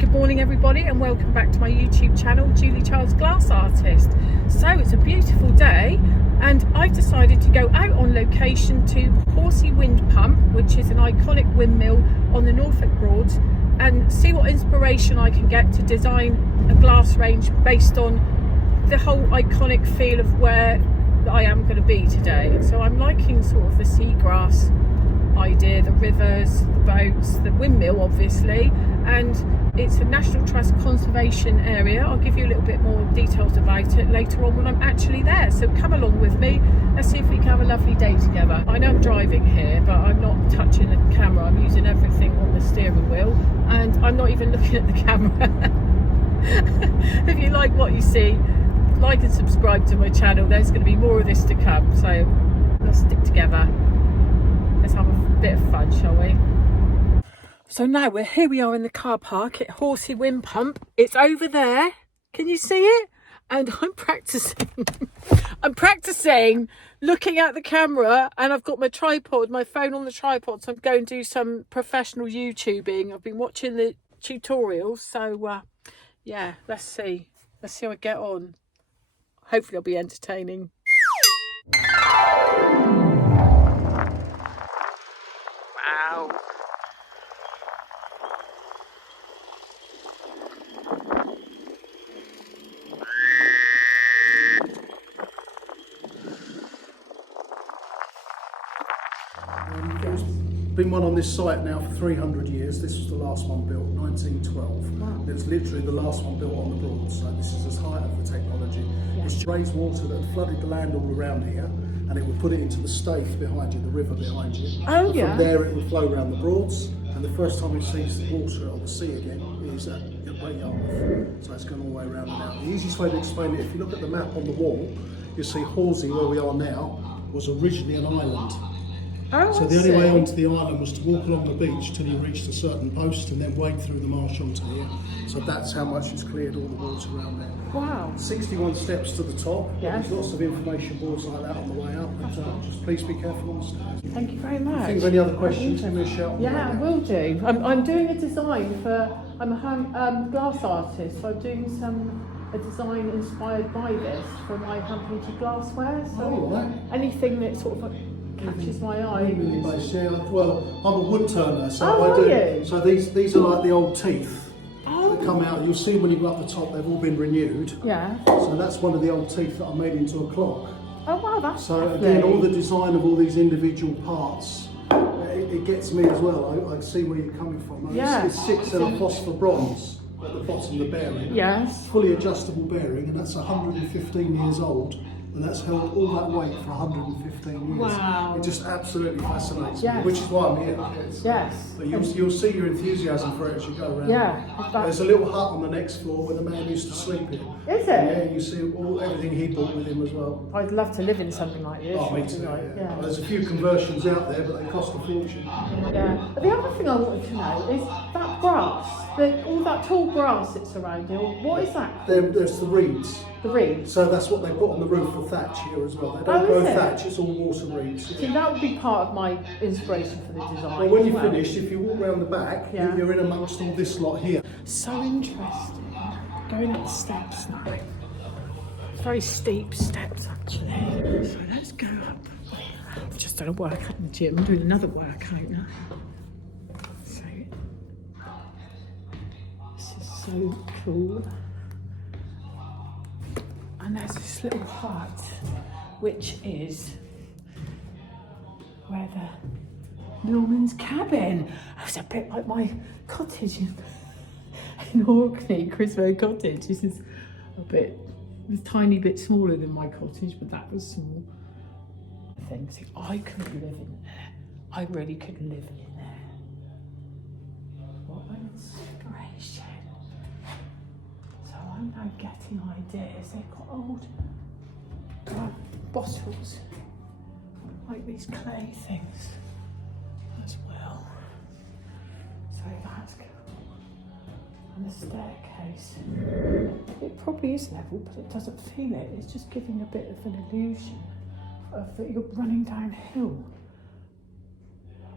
Good morning everybody and welcome back to my YouTube channel, Julie Child's Glass Artist. So it's a beautiful day and I decided to go out on location to Horsey Windpump, which is an iconic windmill on the Norfolk Broads, and see what inspiration I can get to design a glass range based on the whole iconic feel of where I am going to be today. So I'm liking sort of the seagrass idea, the rivers, the boats, the windmill obviously, and it's a National Trust conservation area. I'll give you a little bit more details about it later on when I'm actually there, so come along with me. Let's see if we can have a lovely day together. I know I'm driving here, but I'm not touching the camera. I'm using everything on the steering wheel and I'm not even looking at the camera. If you like what you see, like and subscribe to my channel. There's going to be more of this to come, so let's stick together. Let's have a bit of fun, shall we? So now here we are in the car park at Horsey Windpump. It's over there. Can you see it? And I'm practicing. I'm practicing looking at the camera, and I've got my tripod, my phone on the tripod, so I'm going to do some professional YouTubing. I've been watching the tutorials, so yeah, let's see how I get on. Hopefully I'll be entertaining. Wow. There's been one on this site now for 300 years. This was the last one built, 1912. Wow. It was literally the last one built on the Broads, so this is as height of the technology. Yeah. It's raised water that had flooded the land all around here, and it would put it into the Staithe behind you, the river behind you. Oh, and yeah. From there it would flow around the Broads, and the first time it sees the water or the sea again is at Yarmouth. So it's going all the way around and out. The easiest way to explain it, if you look at the map on the wall, you'll see Horsey, where we are now, was originally an island. Oh, So the only way onto the island was to walk along the beach till you reached a certain post and then wade through the marsh onto here. So that's how much it's cleared all the water around there. Wow. 61 steps to the top. Yes. There's lots of information boards like that on the way up. But just please be careful on the stairs. Thank you very much. If you think of any other questions, give me a shout. on the way Yeah, I down. will do. I'm doing a design for, I'm a glass artist, so I'm doing a design inspired by this for my company to glassware. So Oh, right. anything that sort of catches my eye. Really based, yeah. Well, I'm a wood turner, so Oh, I do. are you? So these are like the old teeth Oh, that come out. You'll see when you go up the top, they've all been renewed. yeah. So that's one of the old teeth that I made into a clock. Oh wow, that's So lovely. again, all the design of all these individual parts, it gets me as well. I see where you're coming from. Yeah. It's 6L phosphor bronze at the bottom of the bearing. Yes. Fully adjustable bearing, and that's 115 years old, and that's held all that weight for 115 years. Wow. It just absolutely fascinates Yes. me, which is why I'm here. Yes. Yes. But you'll see your enthusiasm for it as you go around. Yeah. There's a little hut on the next floor where the man used to sleep in. Is it? Yeah, you see everything he brought with him as well. I'd love to live in something like this. Oh, me too. Like, Yeah. yeah. Well, there's a few conversions out there, but they cost a fortune. Yeah. But the other thing I wanted to know is that grass, all that tall grass that's around here. What is that? There's the reeds. The reeds. So that's what they put on the roof for thatch here as well. They don't Oh, grow is it? thatch, it's all water reeds. See, that would be part of my inspiration for the design. Well, when as you well. finish, if you walk round the back, Yeah. you're in amongst all this lot here. So interesting. Going up the steps now. Very steep steps actually. So let's go up. I've just done a workout in the gym. I'm doing another workout now. So this is so cool. And there's this little hut, which is where the millman's cabin. It's a bit like my cottage in Orkney, Criswell Cottage. This is a tiny bit smaller than my cottage, but that was small. I think, see, I could live in there. I really could live in there. What an inspiration. So I'm now getting ideas. They've got old bottles, like these clay things as well. So that's cool. And the staircase. It probably is level, but it doesn't feel it. It's just giving a bit of an illusion of that you're running downhill.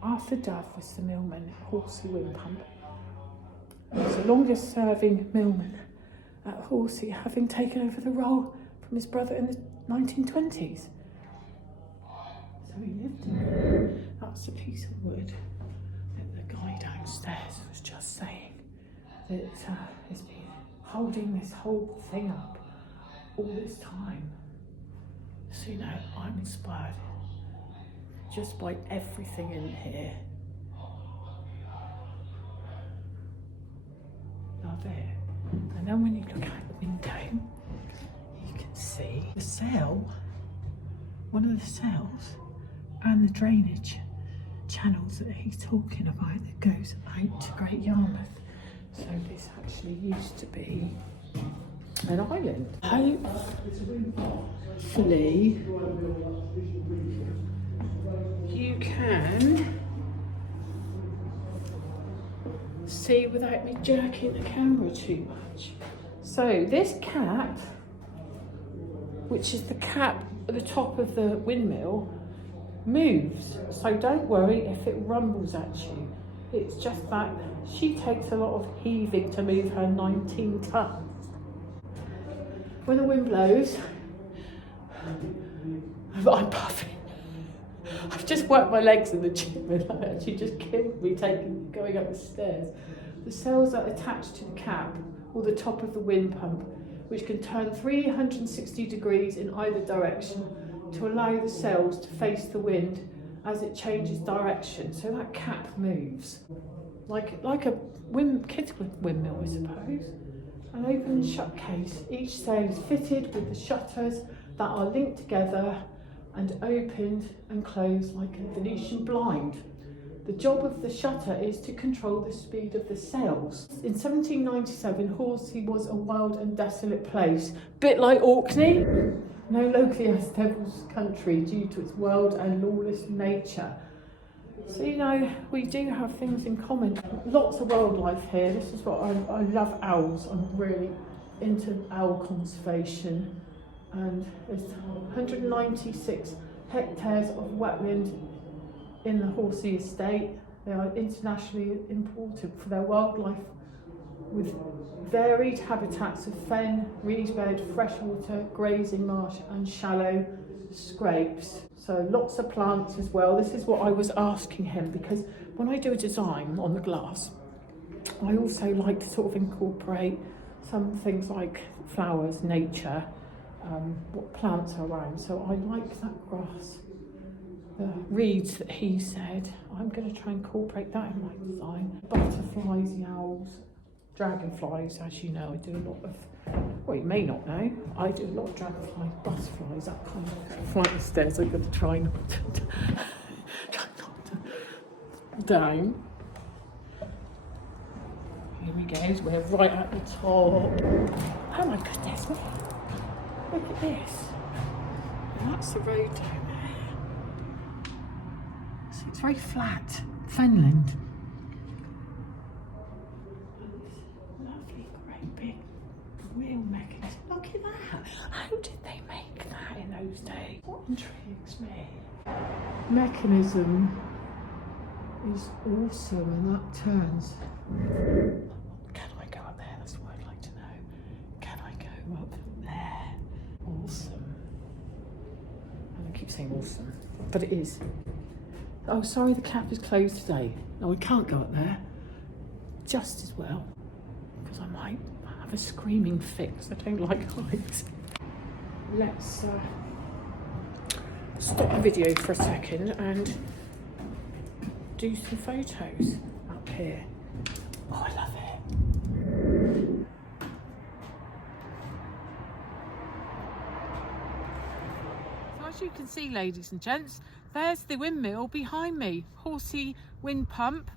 Arthur Dove was the millman at Horsey Windpump. He's the longest serving millman at Horsey, having taken over the role from his brother in the 1920s. So he lived in it. That's a piece of wood that the guy downstairs was just saying that has been holding this whole thing up all this time. So you know, I'm inspired just by everything in here. Love it. And then when you look out the window, you can see the cell, one of the cells, and the drainage channels that he's talking about that goes out to Great Yarmouth. So this actually used to be an island. Hopefully you can see without me jerking the camera too much. So this cap, which is the cap at the top of the windmill, moves. So don't worry if it rumbles at you. It's just that she takes a lot of heaving to move her 19 tons. When the wind blows, I'm puffing. I've just worked my legs in the gym and that actually just killed me going up the stairs. The cells are attached to the cap or the top of the wind pump, which can turn 360 degrees in either direction to allow the cells to face the wind as it changes direction. So that cap moves like a kid's windmill, I suppose. An open and shut case. Each cell is fitted with the shutters that are linked together and opened and closed like a Venetian blind. The job of the shutter is to control the speed of the cells. In 1797, Horsey was a wild and desolate place, bit like Orkney, known locally as Devil's Country due to its wild and lawless nature. So you know, we do have things in common. Lots of wildlife here. This is what I love owls. I'm really into owl conservation. And there's 196 hectares of wetland in the Horsey estate. They are internationally important for their wildlife, with varied habitats of fen, reed bed, freshwater, grazing marsh and shallow scrapes. So lots of plants as well. This is what I was asking him, because when I do a design on the glass, I also like to sort of incorporate some things like flowers, nature, what plants are around. So I like that grass. The reeds that he said, I'm going to try and incorporate that in my design. Butterflies, the owls, dragonflies, as you know, I do a lot of, well, you may not know, I do a lot of dragonflies, butterflies, that kind of flight of stairs. I'm going to try not to down. Here we go, we're right at the top. Oh my goodness, look at this. And that's the road down there. So it's very flat, fenland. Lovely, great big wheel mechanism. Look at that. How did they make that in those days? What intrigues me? Mechanism is awesome, and that turns. Can I go up there? That's what I'd like to know. Can I go up there? Awesome. I keep saying awesome, but it is. Oh, sorry, the cap is closed today. No, I can't go up there. Just as well, because I might have a screaming fix. I don't like heights. Let's stop the video for a second and do some photos up here. Oh, I love it. So as you can see, ladies and gents, there's the windmill behind me. Horsey Windpump.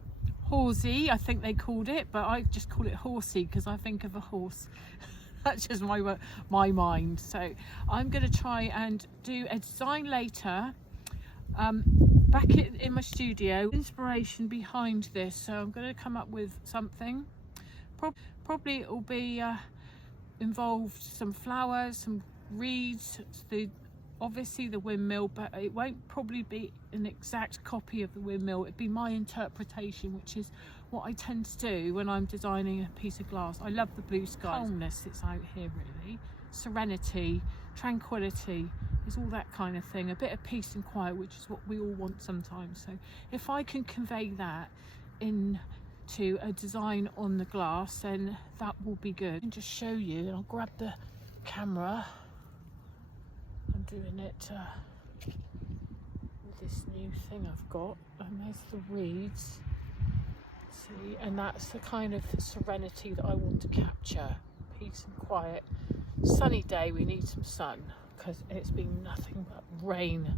Horsey, I think they called it, but I just call it Horsey because I think of a horse. That's just my mind. So I'm going to try and do a design later back in my studio. Inspiration behind this, so I'm going to come up with something. Probably it will be involved some flowers, some reeds, obviously the windmill, but it won't probably be an exact copy of the windmill. It'd be my interpretation, which is what I tend to do when I'm designing a piece of glass. I love the blue sky, calmness that's out here really, serenity, tranquility, is all that kind of thing, a bit of peace and quiet, which is what we all want sometimes. So if I can convey that into a design on the glass, then that will be good. And just show you, and I'll grab the camera. I'm doing it with this new thing I've got, and there's the reeds. See, and that's the kind of serenity that I want to capture. Peace and quiet. Sunny day, we need some sun because it's been nothing but rain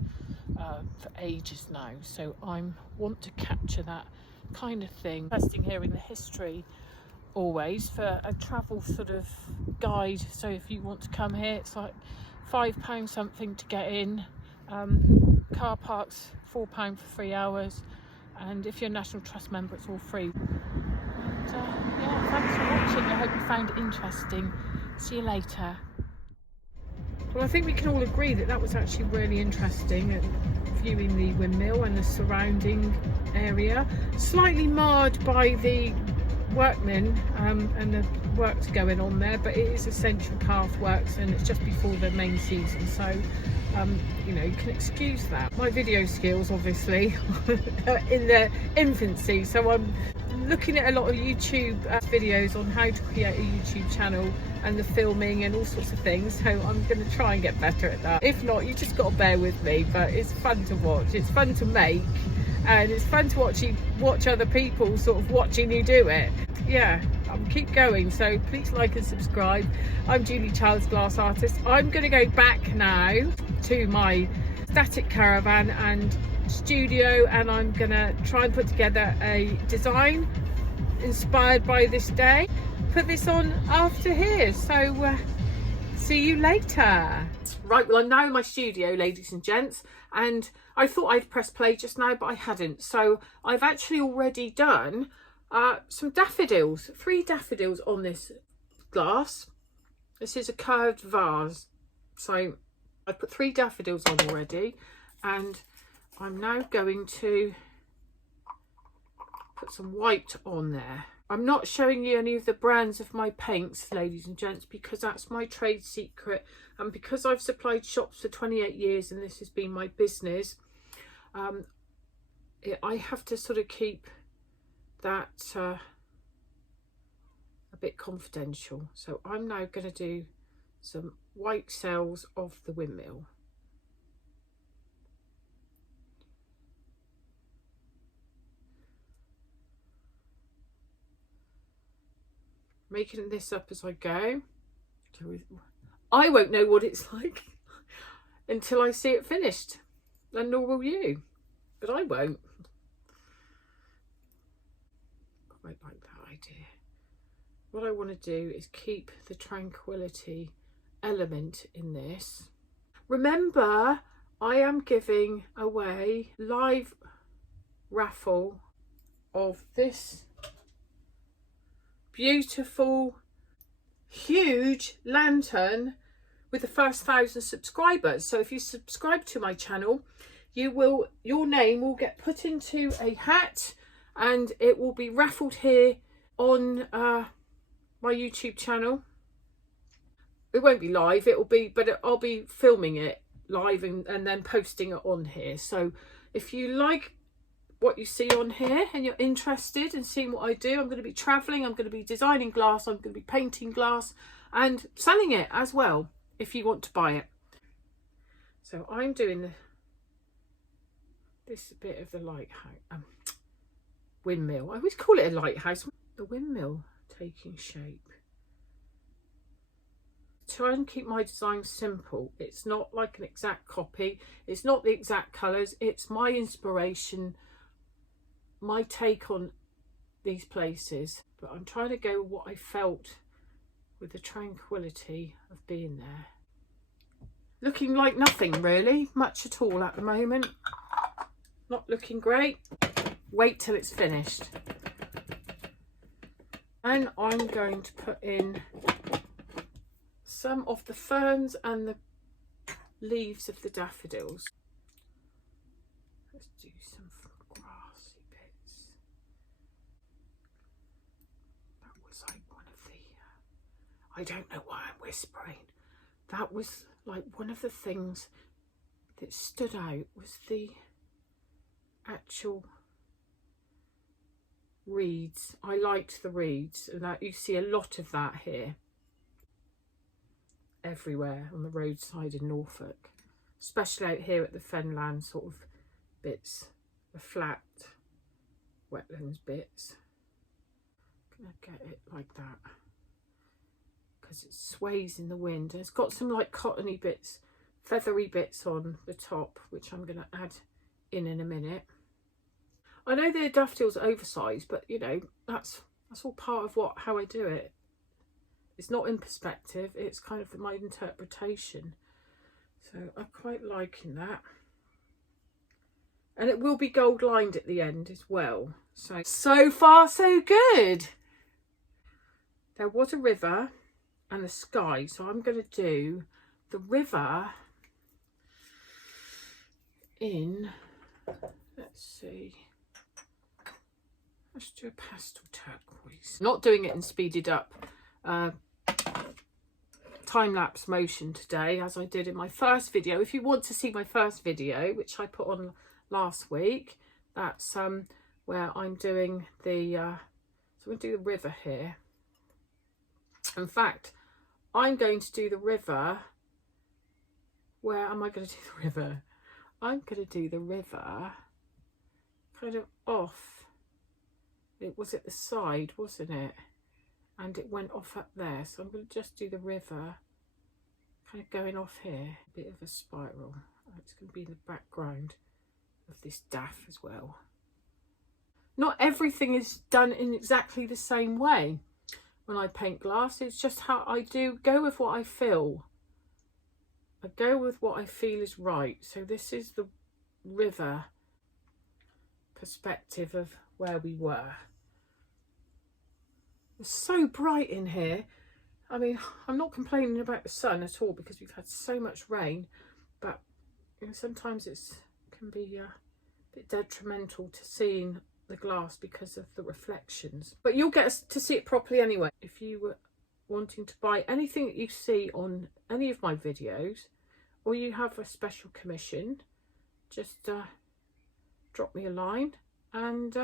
for ages now. So I want to capture that kind of thing. Interesting hearing the history always for a travel sort of guide. So if you want to come here, it's like £5 something to get in. Car parks £4 for 3 hours. And if you're a National Trust member, it's all free. And yeah, thanks for watching. I hope you found it interesting. See you later. Well, I think we can all agree that that was actually really interesting, viewing the windmill and the surrounding area. Slightly marred by the workmen and the works going on there, but it is essential path works and it's just before the main season, so you know, you can excuse that. My video skills obviously in their infancy, so I'm looking at a lot of YouTube videos on how to create a YouTube channel and the filming and all sorts of things, so I'm going to try and get better at that. If not, you just got to bear with me, but it's fun to watch, it's fun to make, and it's fun to watch other people sort of watching you do it. Yeah, keep going, so please like and subscribe. I'm Julie Childs, glass artist. I'm going to go back now to my static caravan and studio, and I'm going to try and put together a design inspired by this day. Put this on after here, so see you later. Right, well, I'm now in my studio, ladies and gents, and I thought I'd press play just now, but I hadn't. So I've actually already done some daffodils, 3 daffodils on this glass. This is a curved vase, so I put 3 daffodils on already, and I'm now going to put some white on there. I'm not showing you any of the brands of my paints, ladies and gents, because that's my trade secret, and because I've supplied shops for 28 years and this has been my business, I have to sort of keep that a bit confidential. So I'm now going to do some white cells of the windmill. Making this up as I go. I won't know what it's like until I see it finished, and nor will you, but I won't. Quite like that idea. What I want to do is keep the tranquility element in this. Remember, I am giving away live raffle of this beautiful huge lantern with the first 1,000 subscribers. So if you subscribe to my channel, your name will get put into a hat and it will be raffled here on my YouTube channel. It won't be live, I'll be filming it live and then posting it on here. So if you like what you see on here and you're interested in seeing what I do, I'm going to be traveling, I'm going to be designing glass, I'm going to be painting glass and selling it as well if you want to buy it. So I'm doing this bit of the lighthouse, windmill. I always call it a lighthouse. The windmill taking shape. Try and keep my design simple. It's not like an exact copy, it's not the exact colours, it's my inspiration, my take on these places, but I'm trying to go with what I felt with the tranquility of being there. Looking like nothing really, much at all at the moment. Not looking great. Wait till it's finished. And I'm going to put in some of the ferns and the leaves of the daffodils. Let's do some grassy bits. I don't know why I'm whispering. That was like one of the things that stood out was the actual reeds. I liked the reeds, and that you see a lot of that here everywhere on the roadside in Norfolk, especially out here at the fenland sort of bits, the flat wetlands bits. I'm gonna get it like that because it sways in the wind, and it's got some like cottony bits, feathery bits on the top, which I'm going to add in a minute. I know the daffodils are oversized, but you know, that's all part of how I do it. It's not in perspective, it's kind of my interpretation. So I'm quite liking that. And it will be gold lined at the end as well. So far so good. There was a river and the sky, so I'm going to do the river in, let's see, let's do a pastel turquoise. Not doing it in speeded up time-lapse motion today as I did in my first video. If you want to see my first video, which I put on last week, that's where I'm doing the so I'm going to do the river here. In fact, I'm going to do the river. Where am I going to do the river? I'm going to do the river kind of off. It was at the side, wasn't it? And it went off up there. So I'm going to just do the river kind of going off here. A bit of a spiral. It's going to be in the background of this daff as well. Not everything is done in exactly the same way when I paint glass. It's just how I do go with what I feel. I go with what I feel is right. So this is the river perspective of where we were. It's so bright in here. I mean, I'm not complaining about the sun at all because we've had so much rain, but you know, sometimes it can be a bit detrimental to seeing the glass because of the reflections. But you'll get to see it properly anyway. If you were wanting to buy anything that you see on any of my videos, or you have a special commission, just drop me a line and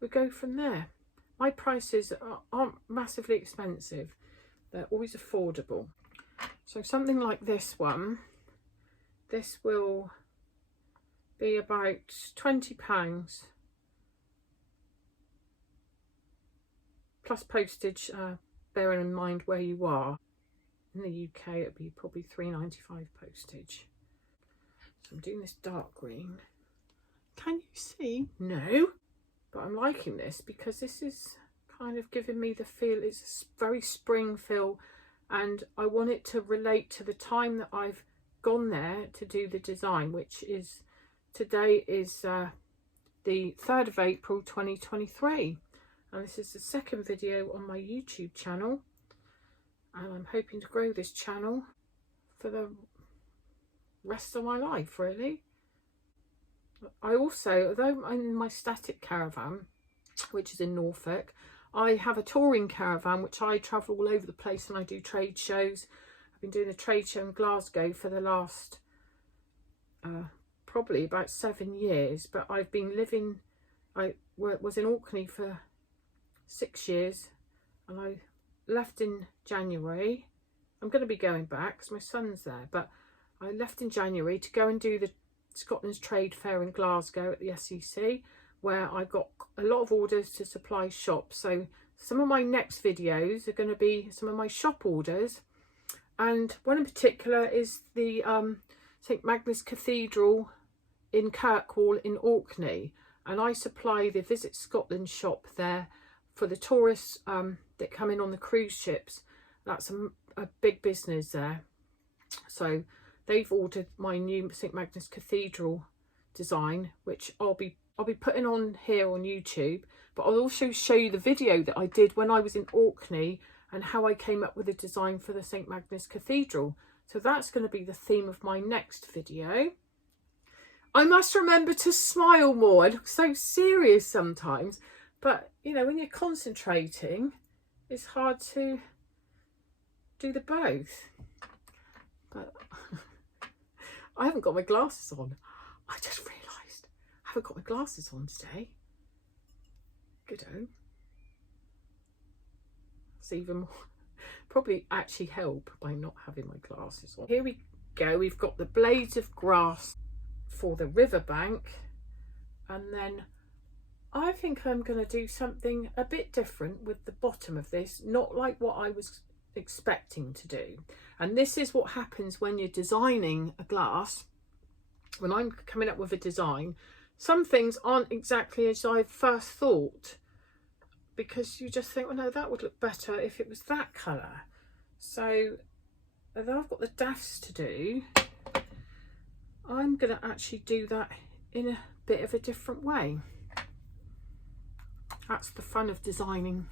we go from there. My prices aren't massively expensive. They're always affordable. So something like this one, this will be about £20 plus postage, bearing in mind where you are. In the UK it'd be probably £3.95 postage. So I'm doing this dark green. Can you see? No. But I'm liking this because this is kind of giving me the feel, it's a very spring feel, and I want it to relate to the time that I've gone there to do the design, which is, today is the 3rd of April 2023, and this is the second video on my YouTube channel, and I'm hoping to grow this channel for the rest of my life, really. I also, although I'm in my static caravan, which is in Norfolk, I have a touring caravan which I travel all over the place and I do trade shows. I've been doing a trade show in Glasgow for the last probably about 7 years, but I've been living, I was in Orkney for 6 years and I left in January. I'm going to be going back because my son's there, but I left in January to go and do the Scotland's Trade Fair in Glasgow at the SEC, where I got a lot of orders to supply shops. So some of my next videos are going to be some of my shop orders, and one in particular is the St Magnus Cathedral in Kirkwall in Orkney, and I supply the Visit Scotland shop there for the tourists that come in on the cruise ships. That's a big business there. So they've ordered my new St Magnus Cathedral design, which I'll be putting on here on YouTube, but I'll also show you the video that I did when I was in Orkney and how I came up with a design for the St Magnus Cathedral. So that's going to be the theme of my next video. I must remember to smile more. I look so serious sometimes, but you know, when you're concentrating, it's hard to do the both. But I haven't got my glasses on. I just realised I haven't got my glasses on today. Good-o. It's even more, probably actually help by not having my glasses on. Here we go. We've got the blades of grass for the riverbank, and then I think I'm going to do something a bit different with the bottom of this, not like what I was expecting to do. And this is what happens when you're designing a glass. When I'm coming up with a design, some things aren't exactly as I first thought, because you just think, well, no, that would look better if it was that colour. So although I've got the dafts to do, I'm going to actually do that in a bit of a different way. That's the fun of designing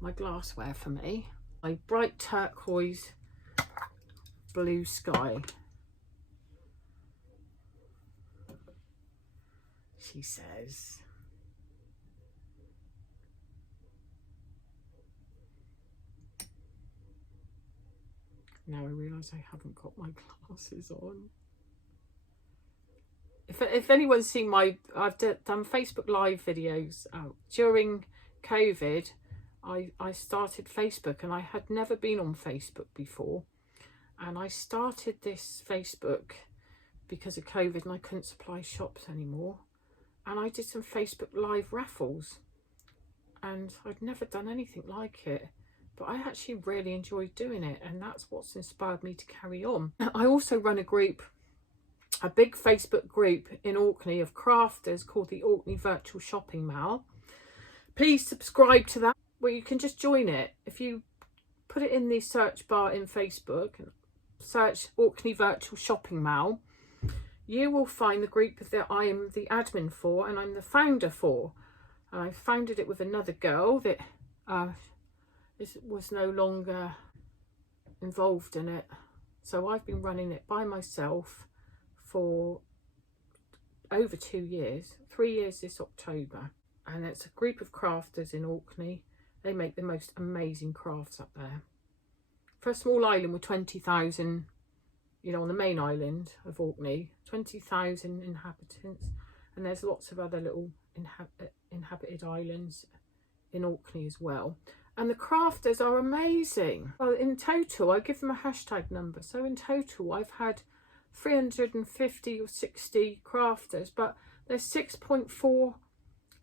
my glassware for me. A bright turquoise blue sky, she says. Now I realise I haven't got my glasses on. If anyone's seen I've done Facebook Live videos during COVID. I started Facebook, and I had never been on Facebook before. And I started this Facebook because of COVID, and I couldn't supply shops anymore. And I did some Facebook Live raffles, and I'd never done anything like it. But I actually really enjoyed doing it, and that's what's inspired me to carry on. I also run a group, a big Facebook group in Orkney of crafters called the Orkney Virtual Shopping Mall. Please subscribe to that, where you can just join it. If you put it in the search bar in Facebook and search Orkney Virtual Shopping Mall, you will find the group that I am the admin for, and I'm the founder for. And I founded it with another girl that was no longer involved in it. So I've been running it by myself for over 2 years, 3 years this October. And it's a group of crafters in Orkney. They make the most amazing crafts up there. For a small island with 20,000, you know, on the main island of Orkney, 20,000 inhabitants. And there's lots of other little inhabited islands in Orkney as well. And the crafters are amazing. Well, in total, I give them a hashtag number. So in total, I've had 350 or 60 crafters, but there's 6.4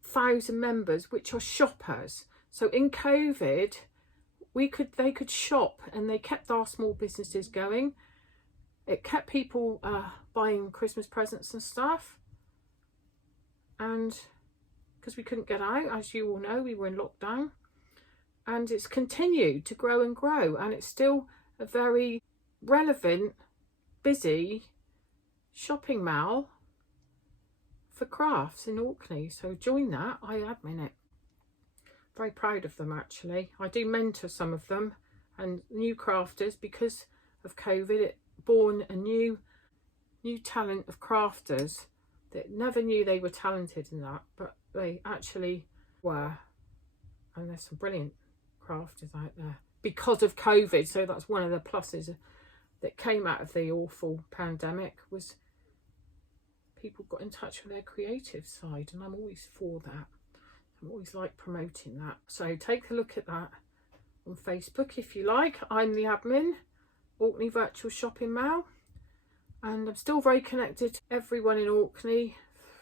thousand members, which are shoppers. So in COVID, they could shop, and they kept our small businesses going. It kept people buying Christmas presents and stuff. And because we couldn't get out, as you all know, we were in lockdown. And it's continued to grow and grow, and it's still a very relevant, busy shopping mall for crafts in Orkney. So join that. I admin it. Very proud of them, actually. I do mentor some of them and new crafters. Because of COVID, it born a new talent of crafters that never knew they were talented in that, but they actually were. And there's some brilliant crafters out there because of COVID. So that's one of the pluses that came out of the awful pandemic, was people got in touch with their creative side, and I'm always for that. I'm always like promoting that. So take a look at that on Facebook if you like. I'm the admin, Orkney Virtual Shopping Mall, and I'm still very connected to everyone in Orkney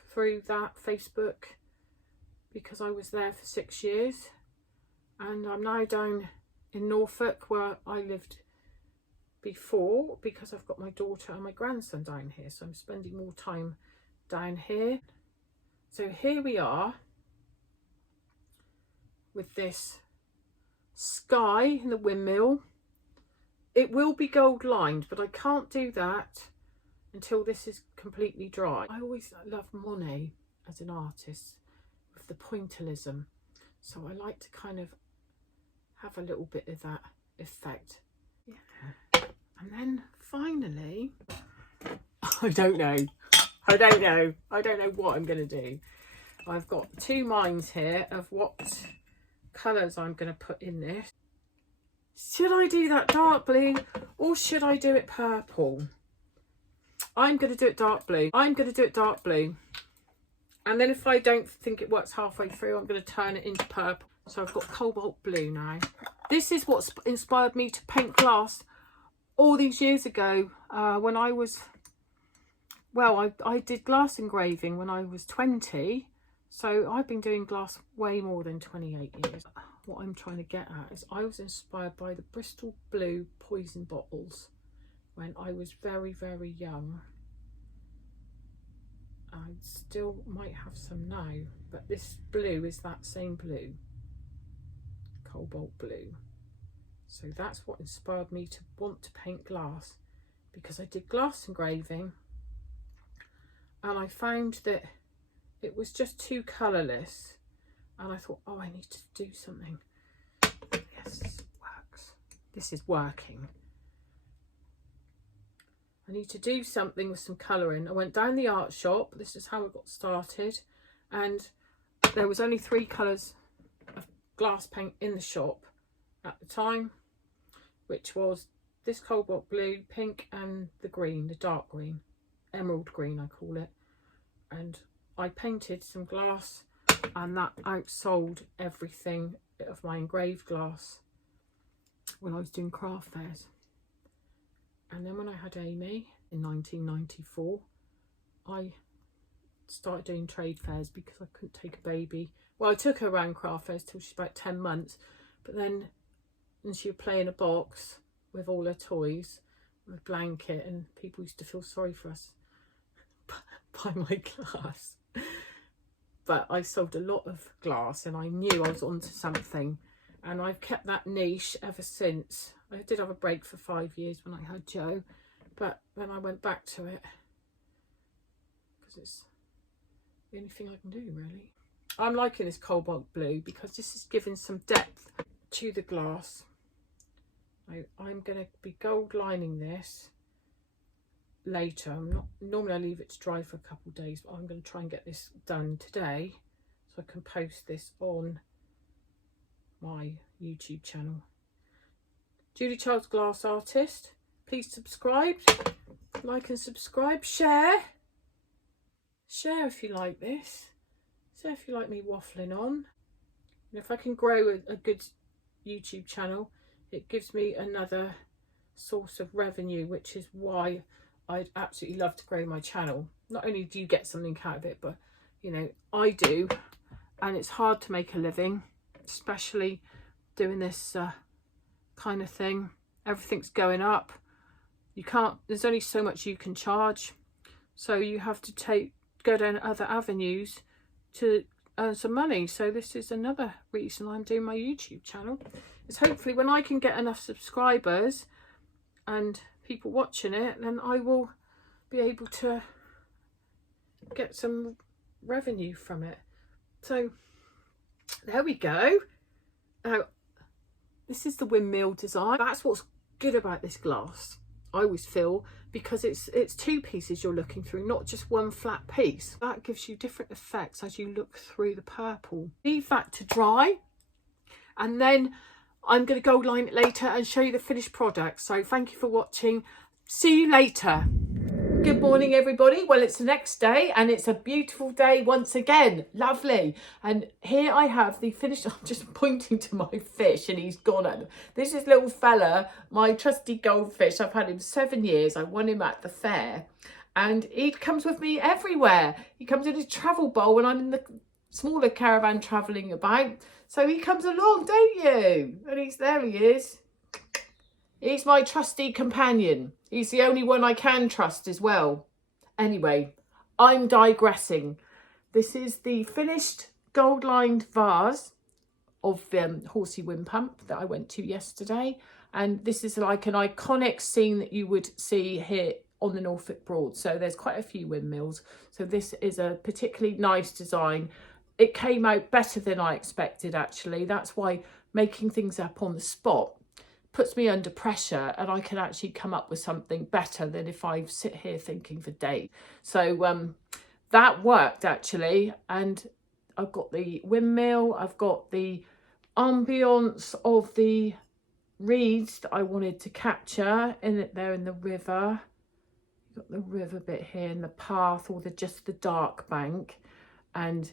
through that Facebook, because I was there for 6 years. And I'm now down in Norfolk, where I lived before, because I've got my daughter and my grandson down here. So I'm spending more time down here. So here we are with this sky in the windmill. It will be gold lined, but I can't do that until this is completely dry. I always love Monet as an artist with the pointillism. So I like to kind of have a little bit of that effect. Yeah. And then finally, I don't know what I'm going to do. I've got 2 minds here of what colours I'm going to put in this. Should I do that dark blue or should I do it purple? I'm going to do it dark blue. I'm going to do it dark blue. And then if I don't think it works halfway through, I'm going to turn it into purple. So I've got cobalt blue now. This is what inspired me to paint glass all these years ago when I was, well, I did glass engraving when I was 20. So I've been doing glass way more than 28 years. What I'm trying to get at is I was inspired by the Bristol blue poison bottles when I was very, very young. I still might have some now, but this blue is that same blue, cobalt blue. So that's what inspired me to want to paint glass, because I did glass engraving and I found that it was just too colourless, and I thought, oh, I need to do something. Yes, it works. This is working. I need to do something with some colouring. I went down the art shop. This is how I got started. And there was only 3 colours of glass paint in the shop at the time, which was this cobalt blue, pink, and the green, the dark green, emerald green I call it. And I painted some glass and that outsold everything of my engraved glass when I was doing craft fairs. And then when I had Amy in 1994, I started doing trade fairs because I couldn't take a baby. Well, I took her around craft fairs till she's about 10 months, but then and she would play in a box with all her toys, with a blanket, and people used to feel sorry for us by my glass. But I sold a lot of glass and I knew I was onto something, and I've kept that niche ever since. I did have a break for 5 years when I had Joe, but then I went back to it because it's the only thing I can do, really. I'm liking this cobalt blue because this is giving some depth to the glass. I'm going to be gold lining this later. Normally I leave it to dry for a couple of days, but I'm going to try and get this done today so I can post this on my YouTube channel. Julie Childs Glass Artist. Please subscribe, like and subscribe, share if you like this, share if you like me waffling on. And if I can grow a good YouTube channel, it gives me another source of revenue, which is why I'd absolutely love to grow my channel. Not only do you get something out of it, but you know, I do, and it's hard to make a living, especially doing this kind of thing. Everything's going up. You can't, there's only so much you can charge, so you have to go down other avenues to earn some money. So this is another reason I'm doing my YouTube channel, is hopefully when I can get enough subscribers and people watching it, then I will be able to get some revenue from it. So there we go. Now this is the windmill design. That's what's good about this glass, I always feel, because it's 2 pieces you're looking through, not just one flat piece. That gives you different effects as you look through the purple. Leave that to dry, and then I'm going to gold line it later and show you the finished product. So thank you for watching. See you later. Good morning, everybody. Well, it's the next day and it's a beautiful day once again. Lovely. And here I have the finished. I'm just pointing to my fish and he's gone. This is little fella, my trusty goldfish. I've had him 7 years. I won him at the fair and he comes with me everywhere. He comes in his travel bowl when I'm in the smaller caravan travelling about. So he comes along, don't you? And there he is. He's my trusty companion. He's the only one I can trust as well. Anyway, I'm digressing. This is the finished gold-lined vase of Horsey Windpump that I went to yesterday. And this is like an iconic scene that you would see here on the Norfolk Broad. So there's quite a few windmills. So this is a particularly nice design. It came out better than I expected, actually. That's why making things up on the spot puts me under pressure, and I can actually come up with something better than if I sit here thinking for days. So that worked, actually. And I've got the windmill, I've got the ambience of the reeds that I wanted to capture in it there in the river. You've got the river bit here and the path, or just the dark bank, and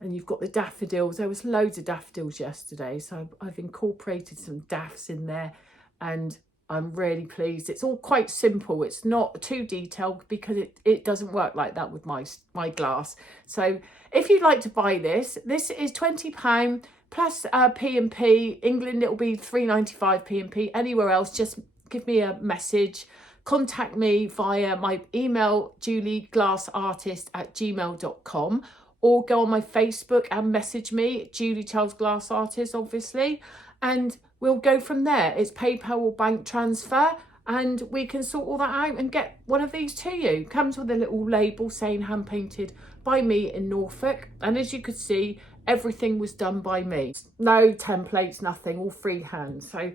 you've got the daffodils. There was loads of daffodils yesterday, so I've incorporated some daffs in there, and I'm really pleased. It's all quite simple. It's not too detailed because it doesn't work like that with my glass. So if you'd like to buy this is £20 plus P&P. England, it'll be £3.95 P&P. Anywhere else, just give me a message. Contact me via my email, julieglassartist@gmail.com, or go on my Facebook and message me, Julie Charles Glass Artist, obviously, and we'll go from there. It's PayPal or bank transfer, and we can sort all that out and get one of these to you. Comes with a little label saying hand painted by me in Norfolk, and as you could see, everything was done by me. No templates, nothing, all freehand. So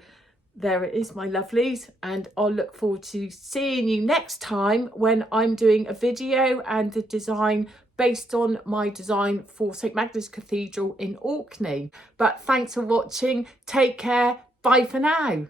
there it is, my lovelies, and I'll look forward to seeing you next time when I'm doing a video and a design based on my design for St Magdalene Cathedral in Orkney. But thanks for watching. Take care. Bye for now.